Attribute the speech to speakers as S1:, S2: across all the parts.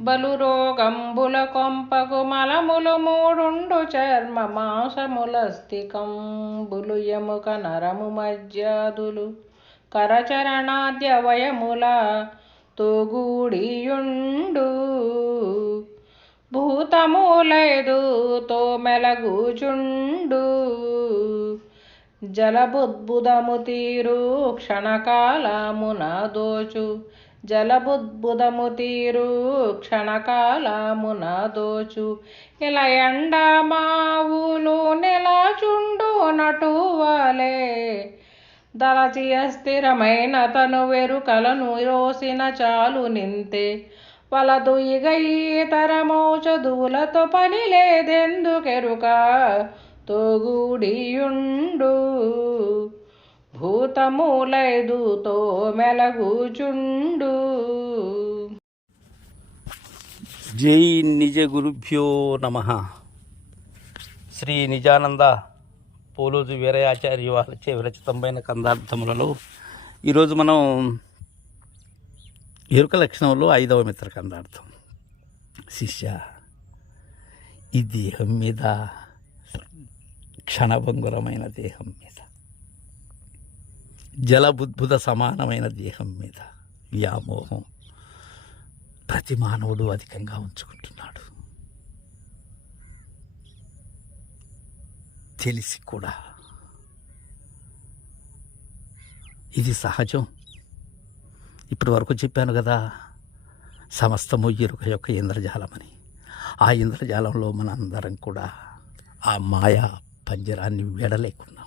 S1: బలు రోగంబుల మలములు మూడుండు చర్మ మాంసములస్తికంబులు ఎముక నరము మధ్యాదులు కరచరణాద్యవయముల తోగూడియుండు. భూతములైదుతో మెలగుచుండు జలబుద్భుదము తీరు క్షణకాలమున దోచు జలబుద్భుదము తీరు క్షణకాలమున దోచు ఇలా ఎండ మావులు నెలచుండు నటువలే. దళచి అస్థిరమైన తను వెరుకలను రోసిన చాలు నింతే. వలదు ఇగ ఈతరమో చదువులతో పని లేదెందుకెరుక? తోగుడియుండు. భూతములైదుతో మెలగుచుండు
S2: జై నిజ గురుభ్యో నమ. శ్రీ నిజానంద పోలోజు వీరయాచార్య వారిచే విరచితమైన కందార్థములలో ఈరోజు మనం ఎరుక లక్షణంలో ఐదవ మిత్ర కందార్థం. శిష్య ఈ దేహం మీద క్షణభంగురమైన దేహం మీద. జలబుద్భుత సమానమైన దేహం మీద వ్యామోహం ప్రతి మానవుడు అధికంగా ఉంచుకుంటున్నాడు. తెలిసి కూడా. ఇది సహజం. ఇప్పటి వరకు చెప్పాను కదా సమస్తము ఎరుక యొక్క ఇంద్రజాలమని. ఆ ఇంద్రజాలంలో మనందరం కూడా ఆ మాయా పంజరాన్ని వీడలేకున్నాం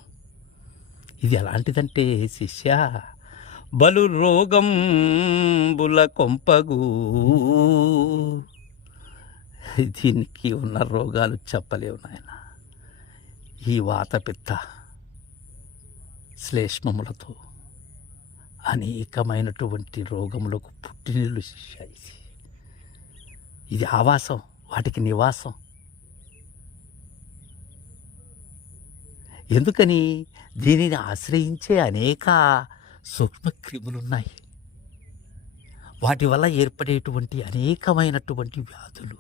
S2: ఇది ఎలాంటిదంటే శిష్య బలు రోగం బుల కొంపగు. దీనికి ఉన్న రోగాలు చెప్పలేవు నాయన. ఈ వాత పిత్త శ్లేష్మములతో అనేకమైనటువంటి రోగములకు పుట్టినీళ్ళు శిష్య ఇది. ఇది ఆవాసం వాటికి నివాసం. ఎందుకని? దీనిని ఆశ్రయించే అనేక సూక్ష్మక్రిములున్నాయి వాటి వల్ల ఏర్పడేటువంటి అనేకమైనటువంటి వ్యాధులు.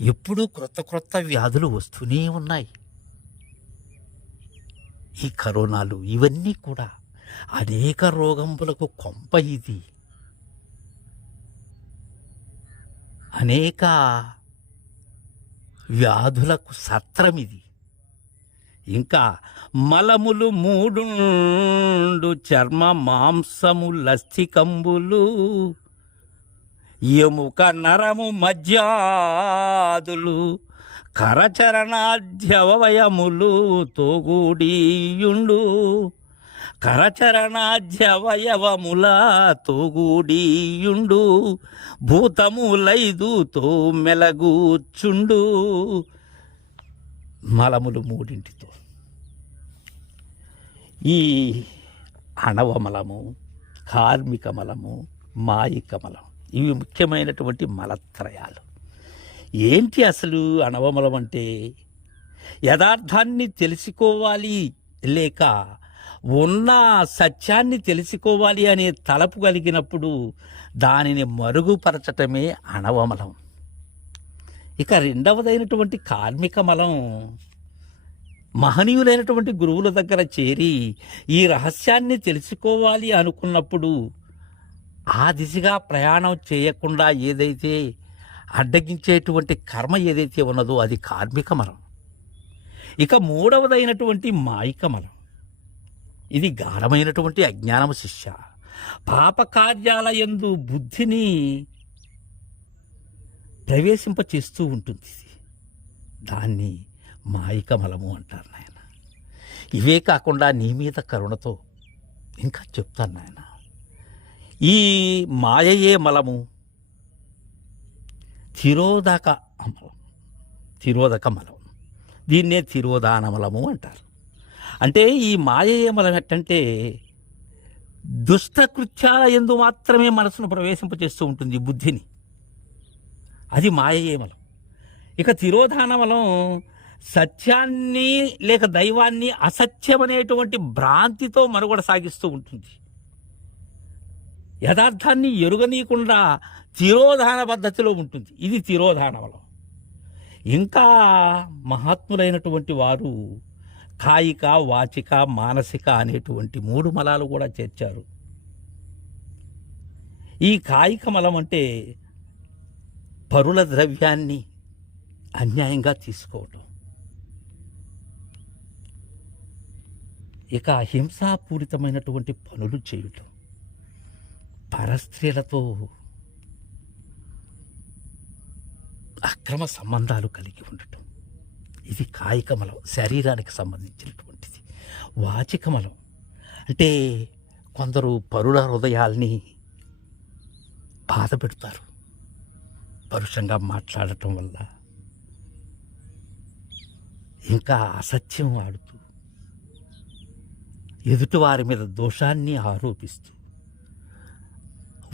S2: ఎప్పుడూ క్రొత్త క్రొత్త వ్యాధులు వస్తూనే ఉన్నాయి. ఈ కరోనాలు ఇవన్నీ కూడా అనేక రోగములకు కొంప ఇది. అనేక వ్యాధులకు సత్రం ఇది ఇంకా మలములు మూడుండు చర్మ మాంసము లస్తికంబులు ఎముక నరము మధ్యాదులు కరచరణాధ్యవయములు తోగూడియుండు కరచరణాధ్యవయవముల తోగూడియుండు భూతములైదుతో మెలగూచుండు మలములు మూడింటితో ఈ అణవమలము కార్మిక మలము మాయిక మలం ఇవి ముఖ్యమైనటువంటి మలత్రయాలు. ఏంటి అసలు అణవమలం అంటే? యథార్థాన్ని తెలుసుకోవాలి లేక ఉన్న సత్యాన్ని తెలుసుకోవాలి అనే తలపు కలిగినప్పుడు దానిని మరుగుపరచటమే అణవమలం. ఇక రెండవదైనటువంటి కార్మిక మలం మహనీయులైనటువంటి గురువుల దగ్గర చేరి ఈ రహస్యాన్ని తెలుసుకోవాలి అనుకున్నప్పుడు ఆ దిశగా ప్రయాణం చేయకుండా ఏదైతే అడ్డగించేటువంటి కర్మ ఏదైతే ఉన్నదో అది కార్మిక మలం ఇక మూడవదైనటువంటి మాయిక మరం. ఇది గాఢమైనటువంటి అజ్ఞానము శిష్య. పాపకార్యాల యందు బుద్ధిని ప్రవేశింపచేస్తూ ఉంటుంది. దాన్ని మాయికమలము అంటారు నాయన. ఇవే కాకుండా నీ మీద కరుణతో ఇంకా చెప్తాను నాయన. ఈ మాయయే మలము తిరోధక మలం తిరోధక మలం దీన్నే తిరోధానమలము అంటారు. అంటే ఈ మాయయే మలం ఎట్టంటే దుష్టకృత్యాల ఎందు మాత్రమే మనసును ప్రవేశింపచేస్తూ ఉంటుంది బుద్ధిని. అది మాయయే మలం. ఇక తిరోధాన మలం సత్యాన్ని లేక దైవాన్ని అసత్యమనేటువంటి భ్రాంతితో మనుగడ సాగిస్తూ ఉంటుంది. యథార్థాన్ని ఎరుగనీయకుండా తిరోధాన పద్ధతిలో ఉంటుంది. ఇది తిరోధాన బలం. ఇంకా మహాత్ములైనటువంటి వారు కాయిక వాచిక మానసిక అనేటువంటి మూడు మలాలు కూడా చేర్చారు. ఈ కాయిక మలం అంటే పరుల ద్రవ్యాన్ని అన్యాయంగా తీసుకోవటం. ఇక హింసాపూరితమైనటువంటి పనులు చేయటం. పరస్త్రీలతో అక్రమ సంబంధాలు కలిగి ఉండటం. ఇది కాయికమలం శరీరానికి సంబంధించినటువంటిది. వాచికమలం అంటే కొందరు పరుల హృదయాల్ని బాధ పెడతారు పరుషంగా మాట్లాడటం వల్ల ఇంకా అసత్యం ఆడుతూ ఎదుటివారి మీద దోషాన్ని ఆరోపిస్తూ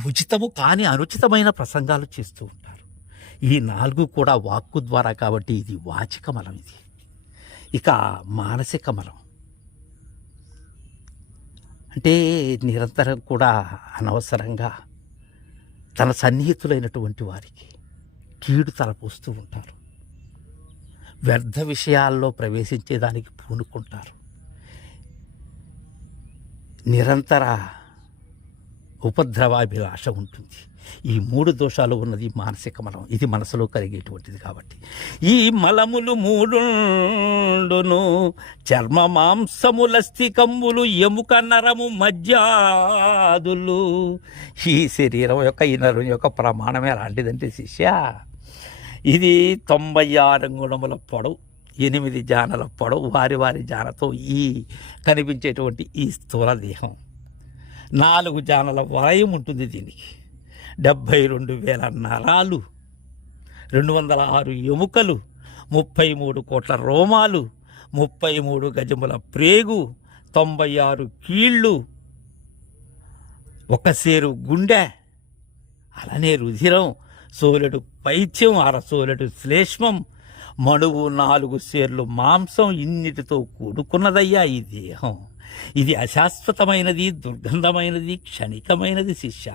S2: ఉచితము కాని అనుచితమైన ప్రసంగాలు చేస్తూ ఉంటారు. ఈ నాలుగు కూడా వాక్కు ద్వారా కాబట్టి ఇది వాచిక మలం ఇది. ఇక మానసిక మలం. అంటే నిరంతరం కూడా అనవసరంగా తన సన్నిహితులైనటువంటి వారికి కీడు తలపోస్తూ ఉంటారు. వ్యర్థ విషయాల్లో ప్రవేశించేదానికి పూనుకుంటారు. నిరంతర ఉపద్రవాభిలాష ఉంటుంది. ఈ మూడు దోషాలు ఉన్నది మానసిక మలం. ఇది మనసులో కలిగేటువంటిది కాబట్టి. ఈ మలములు మూడును చర్మ మాంసములస్తికంబులు ఎముక నరము మధ్యాదులు. ఈ శరీరం యొక్క ఈ నరం యొక్క ప్రమాణం ఎలాంటిదంటే శిష్య ఇది తొంభై ఆరు గుణముల పొడవు. ఎనిమిది జానల పొడవు వారి వారి జానతో ఈ కనిపించేటువంటి ఈ స్థూల దేహం. నాలుగు జానల వలయం ఉంటుంది దీనికి. డెబ్భై రెండు వేల నరాలు రెండు వందల ఆరు ఎముకలు ముప్పై మూడు కోట్ల రోమాలు ముప్పై మూడు గజముల ప్రేగు తొంభై ఆరు కీళ్ళు ఒక సేరు గుండె అలానే రుధిరం సోలెడు పైత్యం అర సోలెడు శ్లేష్మం మడుగు నాలుగు సేర్లు మాంసం ఇన్నిటితో కూడుకున్నదయ్యా ఈ దేహం. ఇది అశాశ్వతమైనది దుర్గంధమైనది క్షణికమైనది శిష్య.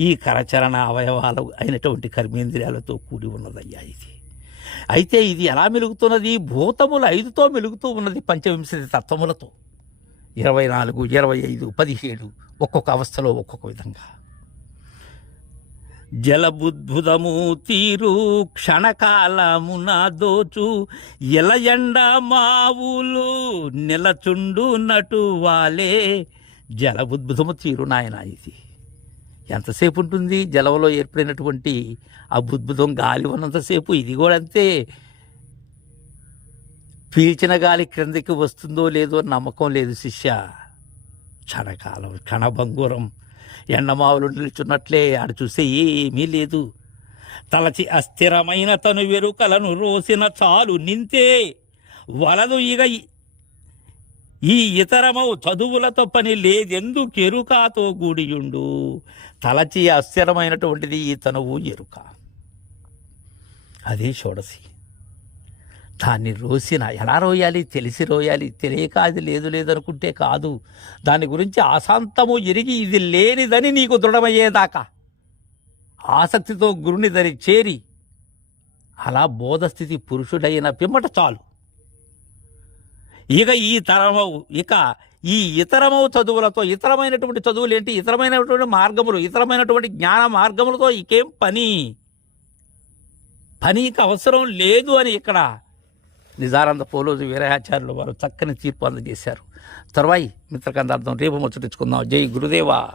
S2: ఈ కరచరణ అవయవాలు అయినటువంటి కర్మేంద్రియాలతో కూడి ఉన్నదయ్యా ఇది. అయితే ఇది ఎలా మెలుగుతున్నది? భూతములు ఐదుతో మెలుగుతూ ఉన్నది పంచవింశతి తత్వములతో. ఇరవై నాలుగు ఇరవై ఐదు పదిహేడు ఒక్కొక్క అవస్థలో ఒక్కొక్క విధంగా. జలబుద్భుతము తీరు క్షణకాలమున దోచు ఎలయండ మావులు నిలచుండు నటు వాలే జలబుద్భుతము తీరు నాయన ఇది. ఎంతసేపు ఉంటుంది జలంలో ఏర్పడినటువంటి ఆ బుద్భుతం గాలి ఉన్నంతసేపు ఇది కూడా అంతే. పీల్చిన గాలి క్రిందకి వస్తుందో లేదో నమ్మకం లేదు శిష్య. క్షణకాలం క్షణభంగురం ఎండమావులు నిల్చున్నట్లే ఆడ చూస్తే ఏమీ లేదు. తలచి అస్థిరమైన తను వెరుకలను రోసిన చాలు నింతే. వలదు ఇక ఈ- ఈ ఇతరమవు చదువులతో పని లేదెందుకు ఎరుకతో కూడియుండు. తలచి అస్థిరమైనటువంటిది ఈ తనువు ఎరుక. అదే షోడసి దాన్ని రోసిన ఎలా రోయాలి? తెలిసి రోయాలి. తెలియక అది లేదు లేదనుకుంటే కాదు. దాని గురించి అశాంతము ఎరిగి ఇది లేనిదని నీకు దృఢమయ్యేదాకా. ఆసక్తితో గురుని దరి చేరి అలా బోధస్థితి పురుషుడైన పిమ్మట చాలు. ఇక ఈ తరమవు ఇక ఈ ఇతరమవు చదువులతో ఇతరమైనటువంటి చదువులు ఏంటి ఇతరమైనటువంటి మార్గములు ఇతరమైనటువంటి జ్ఞాన మార్గములతో ఇకేం పని? పనికి అవసరం లేదు అని ఇక్కడ నిజానంద పోలోజు వీరయాచార్యులు వారు చక్కని తీర్పు అందజేశారు. తర్వాయి మిత్రకందార్థం రేపు ముచ్చటించుకుందాం. జై గురుదేవా.